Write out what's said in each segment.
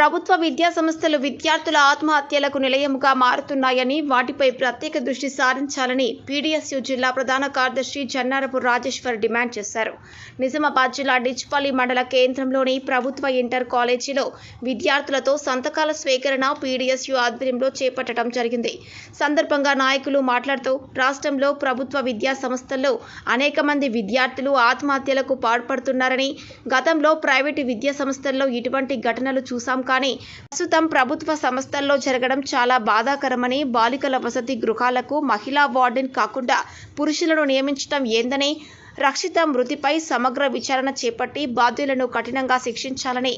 ప్రభుత్వ విద్యా సంస్థలు విద్యార్థుల ఆత్మహత్యలకు నిలయముగా మారుతున్నాయని వాటిపై ప్రత్యేక దృష్టి సారించాలని పీడీఎస్యూ జిల్లా ప్రధాన కార్యదర్శి జన్నారపు రాజేశ్వర్ డిమాండ్ చేశారు. నిజామాబాద్ జిల్లా డిచ్పల్లి మండల కేంద్రంలోని ప్రభుత్వ ఇంటర్ కాలేజీలో విద్యార్థులతో సంతకాల స్వీకరణ పీడీఎస్యూ ఆధ్వర్యంలో చేపట్టడం జరిగింది. సందర్భంగా నాయకులు మాట్లాడుతూ రాష్ట్రంలో ప్రభుత్వ విద్యా సంస్థల్లో అనేక మంది విద్యార్థులు ఆత్మహత్యలకు పాల్పడుతున్నారని, గతంలో ప్రైవేటు విద్యా సంస్థల్లో ఇటువంటి ఘటనలు చూసాం కానీ ప్రస్తుతం ప్రభుత్వ సంస్థల్లో జరగడం చాలా బాధాకరమని, బాలికల వసతి గృహాలకు మహిళా వార్డెన్ కాకుండా పురుషులను నియమించడం ఏందని, రక్షిత మృతిపై సమగ్ర విచారణ చేపట్టి బాధ్యులను కఠినంగా శిక్షించాలని,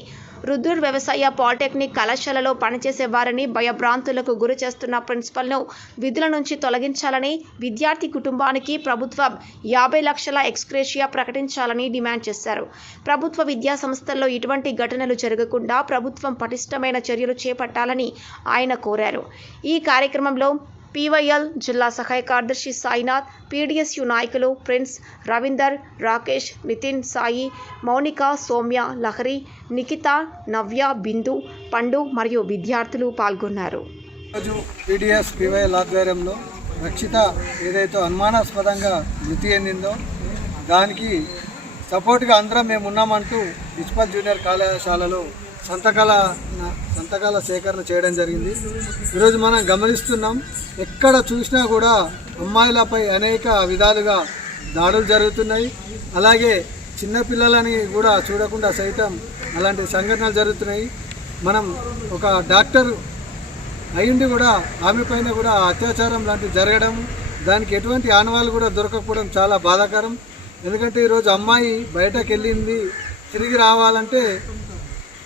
రుద్రూర్ వ్యవసాయ పాలిటెక్నిక్ కళాశాలలో పనిచేసే వారిని భయభ్రాంతులకు గురి చేస్తున్న ప్రిన్సిపల్ను విధుల నుంచి తొలగించాలని, విద్యార్థి కుటుంబానికి ప్రభుత్వం 50 లక్షల ఎక్స్గ్రేషియా ప్రకటించాలని డిమాండ్ చేశారు. ప్రభుత్వ విద్యా సంస్థల్లో ఇటువంటి ఘటనలు జరగకుండా ప్రభుత్వం పటిష్టమైన చర్యలు చేపట్టాలని ఆయన కోరారు. ఈ కార్యక్రమంలో పీవైఎల్ జిల్లా సహాయ కార్యదర్శి సాయినాథ్, పీడీఎస్యూ నాయకులు ప్రిన్స్, రవీందర్, రాకేష్, నితిన్, సాయి, మౌనిక, సౌమ్య, లహరి, నిఖిత, నవ్య, బిందు, పండు మరియు విద్యార్థులు పాల్గొన్నారు. పీడీఎస్ పీవైఎల్ ఆధ్వర్యంలో రక్షిత ఏదైతే అనుమానాస్పదంగా మృతి చెందిందో దానికి సపోర్ట్గా అందరం మేము ఉన్నామంటూ డిచ్పల్ జూనియర్ కళాశాలలో సంతకాల సేకరణ చేయడం జరిగింది. ఈరోజు మనం గమనిస్తున్నాం, ఎక్కడ చూసినా కూడా అమ్మాయిలపై అనేక విధాలుగా దాడులు జరుగుతున్నాయి. అలాగే చిన్నపిల్లలని కూడా చూడకుండా సైతం అలాంటి సంఘటనలు జరుగుతున్నాయి. మనం ఒక డాక్టర్ అయ్యుండి కూడా ఆమె పైన కూడా అత్యాచారం లాంటివి జరగడం, దానికి ఎటువంటి ఆనవాళ్ళు కూడా దొరకకపోవడం చాలా బాధాకరం. ఎందుకంటే ఈరోజు అమ్మాయి బయటకు వెళ్ళింది, తిరిగి రావాలంటే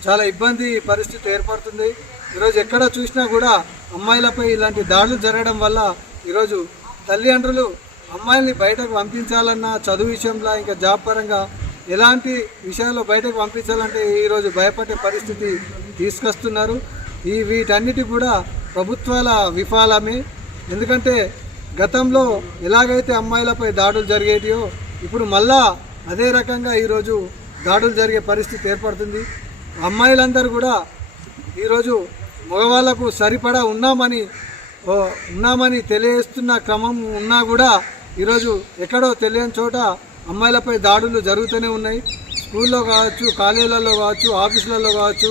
చాలా ఇబ్బంది పరిస్థితి ఏర్పడుతుంది. ఈరోజు ఎక్కడ చూసినా కూడా అమ్మాయిలపై ఇలాంటి దాడులు జరగడం వల్ల ఈరోజు తల్లిదండ్రులు అమ్మాయిల్ని బయటకు పంపించాలన్నా, చదువు విషయంలో ఇంకా జాబ్ పరంగా ఎలాంటి విషయాల్లో బయటకు పంపించాలంటే ఈరోజు భయపడే పరిస్థితి తీసుకొస్తున్నారు. వీటన్నిటి కూడా ప్రభుత్వాల విఫలమే. ఎందుకంటే గతంలో ఎలాగైతే అమ్మాయిలపై దాడులు జరిగేటియో ఇప్పుడు మళ్ళా అదే రకంగా ఈరోజు దాడులు జరిగే పరిస్థితి ఏర్పడుతుంది. అమ్మాయిలందరూ కూడా ఈరోజు మగవాళ్లకు సరిపడా ఉన్నామని తెలియజేస్తున్న క్రమం ఉన్నా కూడా ఈరోజు ఎక్కడో తెలియని చోట అమ్మాయిలపై దాడులు జరుగుతూనే ఉన్నాయి. స్కూల్లో కావచ్చు, కాలేజీలలో కావచ్చు, ఆఫీసులలో కావచ్చు,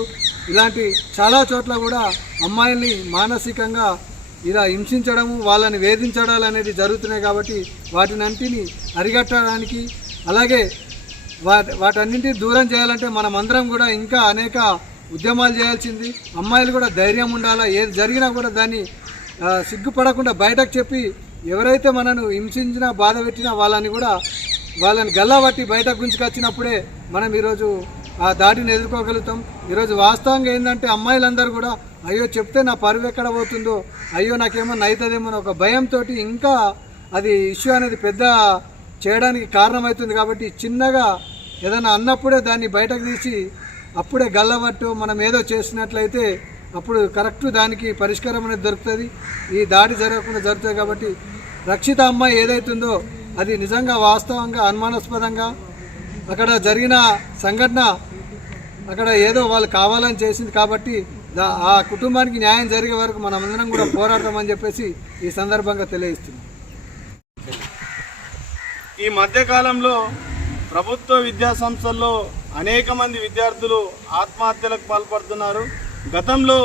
ఇలాంటి చాలా చోట్ల కూడా అమ్మాయిల్ని మానసికంగా ఇలా హింసించడము, వాళ్ళని వేధించడాలు అనేది జరుగుతున్నాయి. కాబట్టి వాటినంటిని అరికట్టడానికి, అలాగే వాటన్నింటినీ దూరం చేయాలంటే మనం అందరం కూడా ఇంకా అనేక ఉద్యమాలు చేయాల్సింది. అమ్మాయిలు కూడా ధైర్యం ఉండాలా, ఏది జరిగినా కూడా దాన్ని సిగ్గుపడకుండా బయటకు చెప్పి ఎవరైతే మనను హింసించినా బాధ పెట్టినా వాళ్ళని గల్లాబట్టి బయటకు గుంజుకొచ్చినప్పుడే మనం ఈరోజు ఆ దాడిని ఎదుర్కోగలుగుతాం. ఈరోజు వాస్తవంగా ఏంటంటే అమ్మాయిలందరూ కూడా అయ్యో చెప్తే నా పరువు ఎక్కడ పోతుందో, అయ్యో నాకేమన్నా అవుతుందేమో ఒక భయంతో ఇంకా అది ఇష్యూ అనేది పెద్ద చేయడానికి కారణమవుతుంది. కాబట్టి చిన్నగా ఏదైనా అన్నప్పుడే దాన్ని బయటకు తీసి అప్పుడే గల్లబట్టు మనం ఏదో చేసినట్లయితే అప్పుడు కరెక్ట్ దానికి పరిష్కారం అనేది దొరుకుతుంది, ఈ దాడి జరగకుండా జరుగుతుంది. కాబట్టి రక్షిత అమ్మాయి ఏదైతుందో అది నిజంగా వాస్తవంగా అనుమానాస్పదంగా అక్కడ జరిగిన సంఘటన అక్కడ ఏదో వాళ్ళు కావాలని చేసింది. కాబట్టి ఆ కుటుంబానికి న్యాయం జరిగే వరకు మనమందరం కూడా పోరాడతామని చెప్పేసి ఈ సందర్భంగా తెలియజేస్తున్నాం. ఈ మధ్యకాలంలో ప్రభుత్వ విద్యా సంస్థల్లో అనేక మంది విద్యార్థులు ఆత్మహత్యలకు పాల్పడుతున్నారు. గతంలో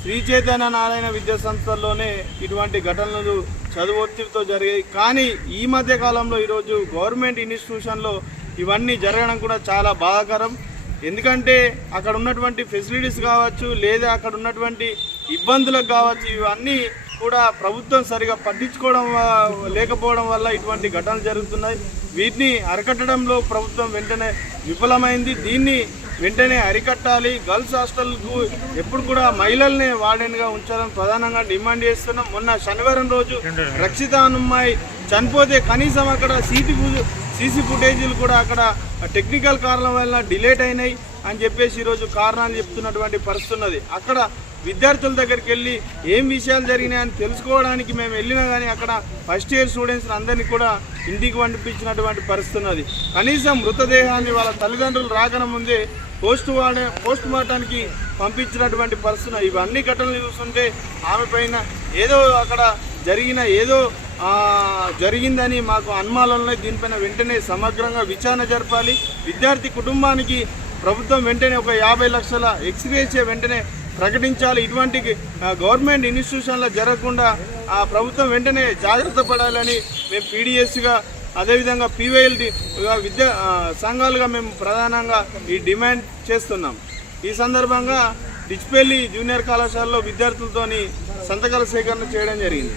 శ్రీ చైతన్య నారాయణ విద్యా సంస్థల్లోనే ఇటువంటి ఘటనలు చదువు ఒత్తిడితో జరిగాయి. కానీ ఈ మధ్యకాలంలో ఈరోజు గవర్నమెంట్ ఇన్స్టిట్యూషన్లో ఇవన్నీ జరగడం కూడా చాలా బాధాకరం. ఎందుకంటే అక్కడ ఉన్నటువంటి ఫెసిలిటీస్ కావచ్చు, లేదా అక్కడ ఉన్నటువంటి ఇబ్బందులకు కావచ్చు, ఇవన్నీ కూడా ప్రభుత్వం సరిగా పట్టించుకోవడం లేకపోవడం వల్ల ఇటువంటి ఘటనలు జరుగుతున్నాయి. వీటిని అరికట్టడంలో ప్రభుత్వం వెంటనే విఫలమైంది. దీన్ని వెంటనే అరికట్టాలి. గర్ల్స్ హాస్టల్కు ఎప్పుడు కూడా మహిళల్ని వార్డెన్గా ఉంచాలని ప్రధానంగా డిమాండ్ చేస్తున్నాం. మొన్న శనివారం రోజు రక్షిత అమ్మాయి చనిపోతే కనీసం అక్కడ సీసీ ఫుటేజీలు కూడా అక్కడ టెక్నికల్ కారణం వల్ల డిలేట్ అయినాయి అని చెప్పేసి ఈరోజు కారణాలు చెప్తున్నటువంటి పరిస్థితి ఉన్నది. అక్కడ విద్యార్థుల దగ్గరికి వెళ్ళి ఏం విషయాలు జరిగినాయని తెలుసుకోవడానికి మేము వెళ్ళినా కానీ అక్కడ ఫస్ట్ ఇయర్ స్టూడెంట్స్ అందరినీ కూడా ఇంటికి పంపించినటువంటి పరిస్థితి ఉన్నది. కనీసం మృతదేహాన్ని వాళ్ళ తల్లిదండ్రులు రాకముందే పోస్ట్ మార్టానికి పంపించినటువంటి పరిస్థితి. ఇవన్నీ ఘటనలు చూస్తుంటే ఆమె పైన ఏదో అక్కడ జరిగిందని మాకు అనుమానాలు. దీనిపైన వెంటనే సమగ్రంగా విచారణ జరపాలి. విద్యార్థి కుటుంబానికి ప్రభుత్వం వెంటనే ఒక 50 లక్షల ఎక్స్గ్రేషియా వెంటనే ప్రకటించాలి. ఇటువంటి గవర్నమెంట్ ఇన్స్టిట్యూషన్లో జరగకుండా ఆ ప్రభుత్వం వెంటనే జాగ్రత్త పడాలని మేము పీడిఎస్గా అదేవిధంగా పీవైఎల్డి విద్యా సంఘాలుగా మేము ప్రధానంగా ఈ డిమాండ్ చేస్తున్నాం. ఈ సందర్భంగా డిచ్పల్లి జూనియర్ కళాశాలలో విద్యార్థులతోని సంతకాల సేకరణ చేయడం జరిగింది.